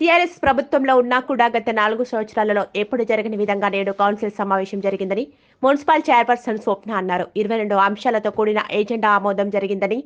TRS ప్రభుత్వంలో ఉన్నా కూడా గత నాలుగు సంవత్సరాలలో ఎప్పుడు జరగని విధంగా నేడు కౌన్సిల్ సమావేశం జరిగిందని మున్సిపల్ చైర్పర్సన్ స్వప్న అన్నారు. ఇరవై రెండు అంశాలతో కూడిన ఏజెండా ఆమోదం జరిగిందని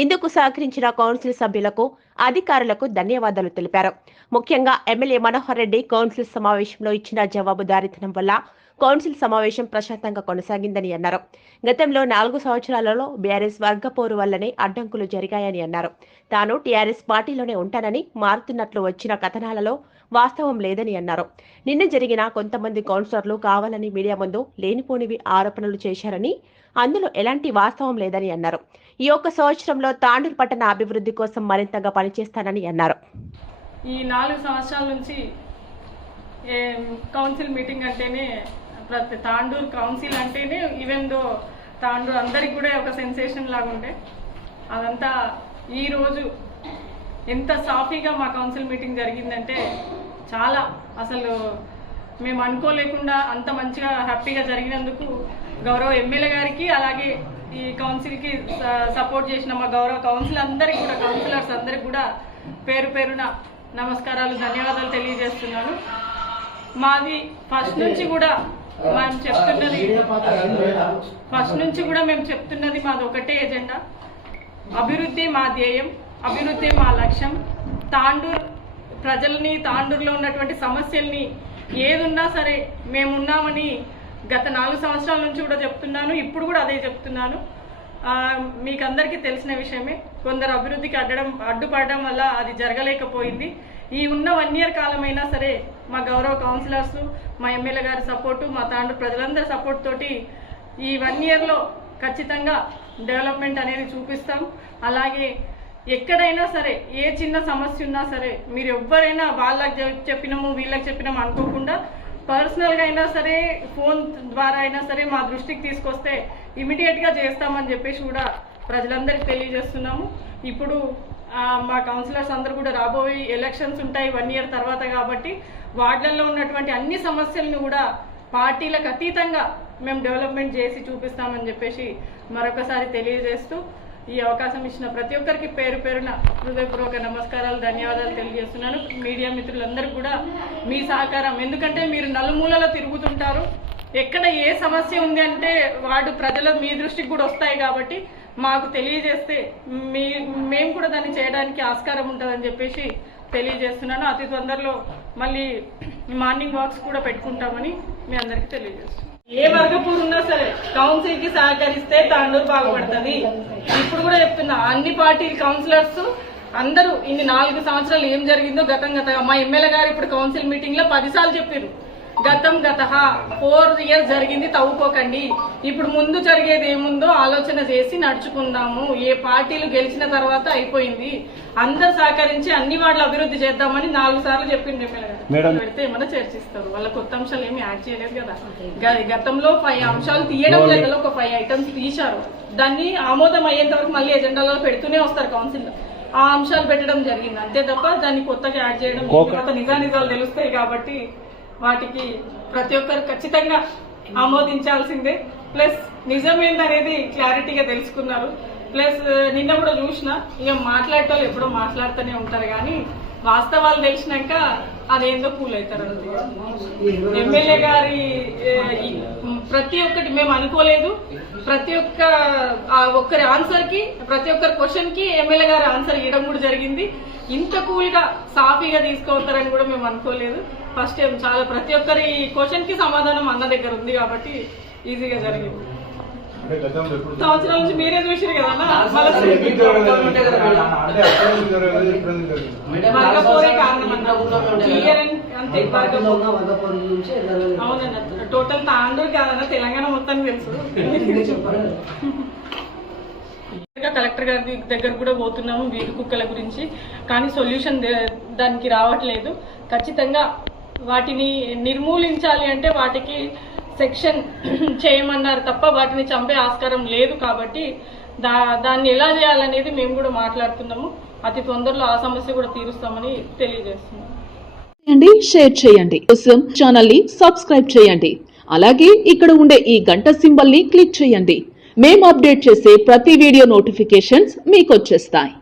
ఇందుకు సహకరించిన కౌన్సిల్ సభ్యులకు అధికారులకు ధన్యవాదాలు తెలిపారు. ముఖ్యంగా ఎమ్మెల్యే మనోహర్ రెడ్డి కౌన్సిల్ సమావేశంలో ఇచ్చిన జవాబుదారీతనం వల్ల కౌన్సిల్ సమావేశం ప్రశాంతంగా కొనసాగిందని అన్నారు. గతంలో నాలుగు సంవత్సరాలలో బీఆర్ఎస్ వర్గపోరు వల్లనే అడ్డంకులు జరిగాయని అన్నారు. తాను టీఆర్ఎస్ పార్టీలోనే ఉంటానని మారుతున్నట్లు వచ్చిన కథనాలలో వాస్తవం లేదని అన్నారు. నిన్న జరిగిన కొంతమంది కౌన్సిలర్లు కావాలని మీడియా ముందు లేనిపోనివి ఆరోపణలు చేశారని అందులో ఎలాంటి వాస్తవం లేదని అన్నారు. ఈ ఒక్క సంవత్సరంలో తాండూరు పట్టణ అభివృద్ధి కోసం మరింతగా పనిచేస్తానని అన్నారు. ఈ నాలుగు సంవత్సరాల నుంచి కౌన్సిల్ మీటింగ్ అంటేనే ప్రతి తాండూర్ కౌన్సిల్ అంటేనే ఈవెన్ దో తాండూర్ అందరికి కూడా ఒక సెన్సేషన్ లాగా ఉండే అదంతా ఈరోజు ఎంత సాఫీగా మా కౌన్సిల్ మీటింగ్ జరిగిందంటే చాలా అసలు మేము అనుకోలేకుండా అంత మంచిగా హ్యాపీగా జరిగినందుకు గౌరవ ఎమ్మెల్యే గారికి అలాగే ఈ కౌన్సిల్కి సపోర్ట్ చేసిన మా గౌరవ కౌన్సిల్ అందరికి కూడా కౌన్సిలర్స్ అందరికి కూడా పేరు పేరున నమస్కారాలు ధన్యవాదాలు తెలియజేస్తున్నాను. మాది ఫస్ట్ నుంచి కూడా మనం చెప్తున్నది ఫస్ట్ నుంచి కూడా మేము చెప్తున్నది మాది ఒకటే ఎజెండా. అభివృద్ధి మా ధ్యేయం అభివృద్ధి మా లక్ష్యం. తాండూర్ ప్రజల్ని తాండూరులో ఉన్నటువంటి సమస్యల్ని ఏదున్నా సరే మేమున్నామని గత నాలుగు సంవత్సరాల నుంచి కూడా చెప్తున్నాను ఇప్పుడు కూడా అదే చెప్తున్నాను. మీకు అందరికీ తెలిసిన విషయమే కొందరు అభివృద్ధికి అడ్డడం అడ్డుపడడం వల్ల అది జరగలేకపోయింది. ఈ ఉన్న వన్ ఇయర్ కాలమైనా సరే మా గౌరవ కౌన్సిలర్స్ మా ఎమ్మెల్యే గారి సపోర్టు మా తాండ్రు ప్రజలందరి సపోర్ట్ తోటి ఈ వన్ ఇయర్లో ఖచ్చితంగా డెవలప్మెంట్ అనేది చూపిస్తాం. అలాగే ఎక్కడైనా సరే ఏ చిన్న సమస్య ఉన్నా సరే మీరు ఎవ్వరైనా వాళ్ళకి చెప్పినాము వీళ్ళకి చెప్పినాము అనుకోకుండా పర్సనల్గా అయినా సరే ఫోన్ ద్వారా అయినా సరే మా దృష్టికి తీసుకొస్తే ఇమీడియట్గా చేస్తామని చెప్పేసి కూడా ప్రజలందరికీ తెలియజేస్తున్నాము. ఇప్పుడు మా కౌన్సిలర్స్ అందరూ కూడా రాబోయే ఎలక్షన్స్ ఉంటాయి వన్ ఇయర్ తర్వాత కాబట్టి వార్డులలో ఉన్నటువంటి అన్ని సమస్యలను కూడా పార్టీలకు అతీతంగా మేము డెవలప్మెంట్ చేసి చూపిస్తామని చెప్పేసి మరొకసారి తెలియజేస్తూ ఈ అవకాశం ఇచ్చిన ప్రతి ఒక్కరికి పేరు పేరున హృదయపూర్వక నమస్కారాలు ధన్యవాదాలు తెలియజేస్తున్నాను. మీడియా మిత్రులందరూ కూడా మీ సహకారం. ఎందుకంటే మీరు నలుమూలలో తిరుగుతుంటారు. ఎక్కడ ఏ సమస్య ఉంది అంటే వాడు ప్రజల మీ దృష్టికి కూడా వస్తాయి కాబట్టి మాకు తెలియజేస్తే మీ మేము కూడా దాన్ని చేయడానికి ఆస్కారం ఉంటుందని చెప్పేసి తెలియజేస్తున్నాను. అతి తొందరలో మళ్ళీ మార్నింగ్ వాక్స్ కూడా పెట్టుకుంటామని మీ అందరికీ తెలియజేస్తున్నాను. ఏ వర్గపూర్ ఉన్నా సరే కౌన్సిల్కి సహకరిస్తే తాండూరు బాగుపడుతుంది. ఇప్పుడు కూడా చెప్తున్నా అన్ని పార్టీ కౌన్సిలర్స్ అందరూ ఇన్ని నాలుగు సంవత్సరాలు ఏం జరిగిందో గతం గత మా ఎమ్మెల్యే గారు ఇప్పుడు కౌన్సిల్ మీటింగ్లో పదిసార్లు చెప్పారు గతం గత. ఫోర్ ఇయర్స్ జరిగింది తవ్వుకోకండి. ఇప్పుడు ముందు జరిగేది ఏముందో ఆలోచన చేసి నడుచుకుందాము. ఏ పార్టీలు గెలిచిన తర్వాత అయిపోయింది. అందరు సహకరించి అన్ని వాటిని అభివృద్ధి చేద్దామని నాలుగు సార్లు చెప్పింది ఎమ్మెల్యే గారు. పెడితే ఏమన్నా చర్చిస్తారు వాళ్ళ కొత్త అంశాలు ఏమి యాడ్ చేయలేదు కదా. గతంలో ఫైవ్ అంశాలు తీయడం లేదు ఒక ఫైవ్ ఐటమ్స్ తీశారు. దాన్ని ఆమోదం అయ్యేంత వరకు మళ్ళీ ఎజెండాలో పెడుతూనే వస్తారు కౌన్సిల్ ఆ అంశాలు పెట్టడం జరిగింది. అంతే తప్ప దాన్ని కొత్తగా యాడ్ చేయడం తర్వాత నిజానిజాలు తెలుస్తాయి కాబట్టి వాటికి ప్రతి ఒక్కరు ఖచ్చితంగా ఆమోదించాల్సిందే. ప్లస్ నిజం ఏందనేది క్లారిటీగా తెలుసుకున్నారు. ప్లస్ నిన్న కూడా చూసిన ఇక మాట్లాడేటోళ్ళు ఎప్పుడో మాట్లాడుతూనే ఉంటారు కానీ వాస్తవాలు తెలిసినాక అదేందో కూల్ అవుతారు ఎమ్మెల్యే గారి ప్రతి ఒక్కటి మేము అనుకోలేదు. ప్రతి ఒక్క ఒక్కరి ఆన్సర్కి ప్రతి ఒక్కరి క్వశ్చన్కి ఎమ్మెల్యే గారి ఆన్సర్ ఇవ్వడం కూడా జరిగింది. ఇంత కూల్గా సాఫీగా తీసుకోవతారని కూడా మేము అనుకోలేదు. ఫస్ట్ టైం చాలా ప్రతి ఒక్కరి క్వశ్చన్కి సమాధానం అన్న దగ్గర ఉంది కాబట్టి ఈజీగా జరిగింది. సంవత్సరాల నుంచి మీరే చూసారు కదా. అవునన్న టోటల్ తాండూరు కాదన్న తెలంగాణ మొత్తం తెలుసు. కలెక్టర్ గారి దగ్గర కూడా పోతున్నాము వీధి కుక్కల గురించి. కానీ సొల్యూషన్ దానికి రావట్లేదు. ఖచ్చితంగా వాటిని నిర్మూలించాలి అంటే వాటికి సెక్షన్ చేయమన్నారు తప్ప వాటిని చంపే ఆస్కారం లేదు కాబట్టి దా దాన్ని ఎలా చేయాలనేది మేము కూడా మాట్లాడుతున్నాము. అతి తొందరలో ఆ సమస్య కూడా తీరుస్తామని తెలియజేస్తున్నాము. చేయండి షేర్ చేయండి. కోసం ఛానల్ని సబ్స్క్రైబ్ చేయండి. అలాగే ఇక్కడ ఉండే ఈ గంట సింబల్ని క్లిక్ చేయండి. మేము అప్డేట్ చేసే ప్రతి వీడియో నోటిఫికేషన్స్ మీకు వచ్చేస్తాయి.